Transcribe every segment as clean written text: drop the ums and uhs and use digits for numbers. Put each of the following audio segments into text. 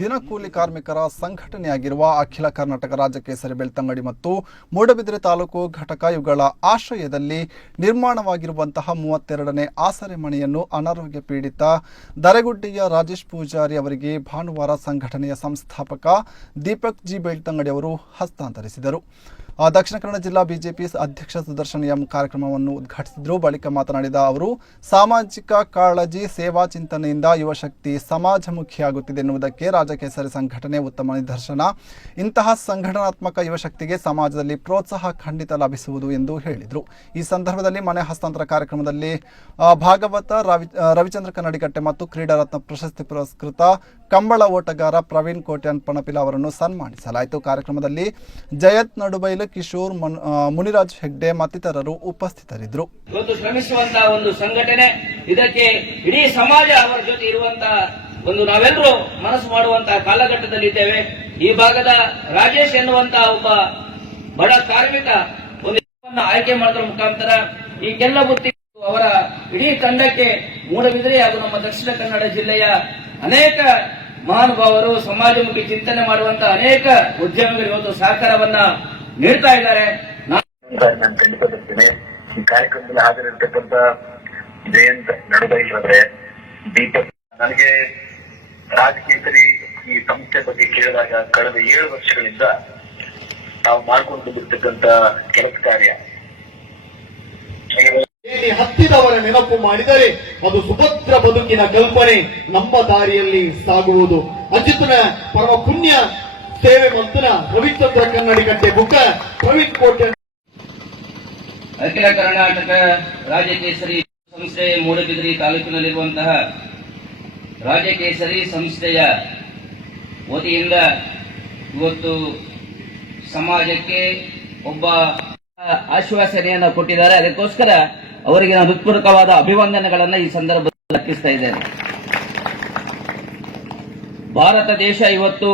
ದಿನಕೂಲಿ ಕಾರ್ಮಿಕರ ಸಂಘಟನೆಯಾಗಿರುವ ಅಖಿಲ ಕರ್ನಾಟಕ ರಾಜ್ಯ ಕೇಸರಿ ಬೆಳ್ತಂಗಡಿ ಮತ್ತು ಮೂಡಬಿದಿರೆ ತಾಲೂಕು ಘಟಕ ಇವುಗಳ ಆಶ್ರಯದಲ್ಲಿ ನಿರ್ಮಾಣವಾಗಿರುವಂತಹ 32ನೇ ಆಸರೆ ಮನೆಯನ್ನು ಅನಾರೋಗ್ಯ ಪೀಡಿತ ದರೆಗುಡ್ಡಿಯ ರಾಜೇಶ್ ಪೂಜಾರಿ ಅವರಿಗೆ ಭಾನುವಾರ ಸಂಘಟನೆಯ ಸಂಸ್ಥಾಪಕ ದೀಪಕ್ ಜಿ ಬೆಳ್ತಂಗಡಿ ಅವರು ಹಸ್ತಾಂತರಿಸಿದರು. ದಕ್ಷಿಣ ಕನ್ನಡ ಜಿಲ್ಲಾ ಬಿಜೆಪಿ ಅಧ್ಯಕ್ಷ ಸುದರ್ಶನ್ ಎಂ ಕಾರ್ಯಕ್ರಮವನ್ನು ಉದ್ಘಾಟಿಸಿದರು. ಬಳಿಕ ಮಾತನಾಡಿದ ಅವರು, ಸಾಮಾಜಿಕ ಕಾಳಜಿ, ಸೇವಾ ಚಿಂತನೆಯಿಂದ ಯುವಶಕ್ತಿ ಸಮಾಜಮುಖಿಯಾಗುತ್ತಿದೆ ಎನ್ನುವುದಕ್ಕೆ ರಾಜ್ಯ ಕೇಸರಿ ಸಂಘಟನೆ ಉತ್ತಮ ನಿದರ್ಶನ. ಇಂತಹ ಸಂಘಟನಾತ್ಮಕ ಯುವಶಕ್ತಿಗೆ ಸಮಾಜದಲ್ಲಿ ಪ್ರೋತ್ಸಾಹ ಖಂಡಿತ ಲಭಿಸುವುದು ಎಂದು ಹೇಳಿದರು. ಈ ಸಂದರ್ಭದಲ್ಲಿ ಮನೆ ಹಸ್ತಾಂತರ ಕಾರ್ಯಕ್ರಮದಲ್ಲಿ ಭಾಗವತ ರವಿಚಂದ್ರ ಕನ್ನಡಿಕಟ್ಟೆ ಮತ್ತು ಕ್ರೀಡಾ ರತ್ನ ಪ್ರಶಸ್ತಿ ಪುರಸ್ಕೃತ ಕಂಬಳ ಓಟಗಾರ ಪ್ರವೀಣ್ ಕೋಟ್ಯಾನ್ ಪಣಪಿಲ ಅವರನ್ನು ಸನ್ಮಾನಿಸಲಾಯಿತು. ಕಾರ್ಯಕ್ರಮದಲ್ಲಿ ಜಯತ್ ನಡುಬೈಲು, ಕಿಶೋರ್, ಮುನಿರಾಜ್ ಹೆಗ್ಡೆ ಮತ್ತಿತರರು ಉಪಸ್ಥಿತರಿದ್ದರು. ಇವತ್ತು ಶ್ರಮಿಸುವಂತಹ ಒಂದು ಸಂಘಟನೆ, ಇದಕ್ಕೆ ಇಡೀ ಸಮಾಜ ಅವರ ಜೊತೆ ಇರುವಂತಹ ಒಂದು ನಾವೆಲ್ಲರೂ ಮನಸ್ಸು ಮಾಡುವಂತಹ ಕಾಲಘಟ್ಟದಲ್ಲಿ ಇದ್ದೇವೆ. ಈ ಭಾಗದ ರಾಜೇಶ್ ಎನ್ನುವಂತಹ ಒಬ್ಬ ಬಡ ಕಾರ್ಮಿಕ ಒಂದು ಆಯ್ಕೆ ಮಾಡೋದ್ರ ಮುಖಾಂತರ ಈ ಕೆಲ್ಲ ಬುತ್ತಿ ಅವರ ಇಡೀ ತಂಡಕ್ಕೆ ಮೂಡಬಿದಿರೆ ಹಾಗೂ ನಮ್ಮ ದಕ್ಷಿಣ ಕನ್ನಡ ಜಿಲ್ಲೆಯ ಅನೇಕ ಮಹಾನುಭಾವರು ಸಮಾಜಮುಖಿ ಚಿಂತನೆ ಮಾಡುವಂತಹ ಅನೇಕ ಉದ್ಯಮಿಗಳು ಇವತ್ತು ಸಹಕಾರವನ್ನ ನೀಡ್ತಾ ಇದ್ದಾರೆ. ಈ ಕಾರ್ಯಕ್ರಮದಲ್ಲಿ ಹಾಜರಿರ್ತಕ್ಕಂಥ ಜಯಂತ್ ನಡುಬೈಲ್ರವರೇ, ದೀಪಕ್, ನನಗೆ ರಾಜಕೇಸರಿ ಈ ಸಂಸ್ಥೆ ಬಗ್ಗೆ ಕೇಳಿದಾಗ ಕಳೆದ 7 ವರ್ಷಗಳಿಂದ ನಾವು ಮಾಡಿಕೊಂಡು ಬಿಡ್ತಕ್ಕಂಥ ಕೆಲಸ ಕಾರ್ಯ ಹತ್ತಿದವರ ನೆನಪು ಮಾಡಿದರೆ ಅದು ಸುಭದ್ರ ಬದುಕಿನ ಕಲ್ಪನೆ ನಮ್ಮ ದಾರಿಯಲ್ಲಿ ಸಾಗುವುದು. ಅಜಿತ್ನ ಪರಮ ಪುಣ್ಯ ಸೇವೆ ಮಂತ್ರ ರವಿಚಂದ್ರ ಕನ್ನಡಿಕಟ್ಟೆ ಬುಕ್ಕ ಪ್ರವೀಣ್ ಕೋಟೆ. ಅಖಿಲ ಕರ್ನಾಟಕ ರಾಜ್ಯ ಕೇಸರಿ ಸಂಸ್ಥೆ ಮೂಡಬಿದಿರೆ ತಾಲೂಕಿನಲ್ಲಿರುವಂತಹ ರಾಜ್ಯ ಕೇಸರಿ ಸಂಸ್ಥೆಯ ವತಿಯಿಂದ ಇವತ್ತು ಸಮಾಜಕ್ಕೆ ಒಬ್ಬ ಆಶ್ವಾಸನೆಯನ್ನು ಕೊಟ್ಟಿದ್ದಾರೆ. ಅದಕ್ಕೋಸ್ಕರ ಅವರಿಗೆ ನಾನು ಹೃತ್ಪೂರ್ವಕವಾದ ಅಭಿವಂದನೆಗಳನ್ನು ಈ ಸಂದರ್ಭದಲ್ಲಿ ಅರ್ಪಿಸ್ತಾ ಇದ್ದೇನೆ. ಭಾರತ ದೇಶ ಇವತ್ತು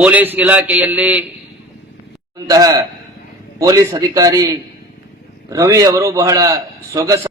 ಪೊಲೀಸ್ ಇಲಾಖೆಯಲ್ಲಿ ಪೊಲೀಸ್ ಅಧಿಕಾರಿ ರವಿ ಅವರು ಬಹಳ ಸೊಗಸ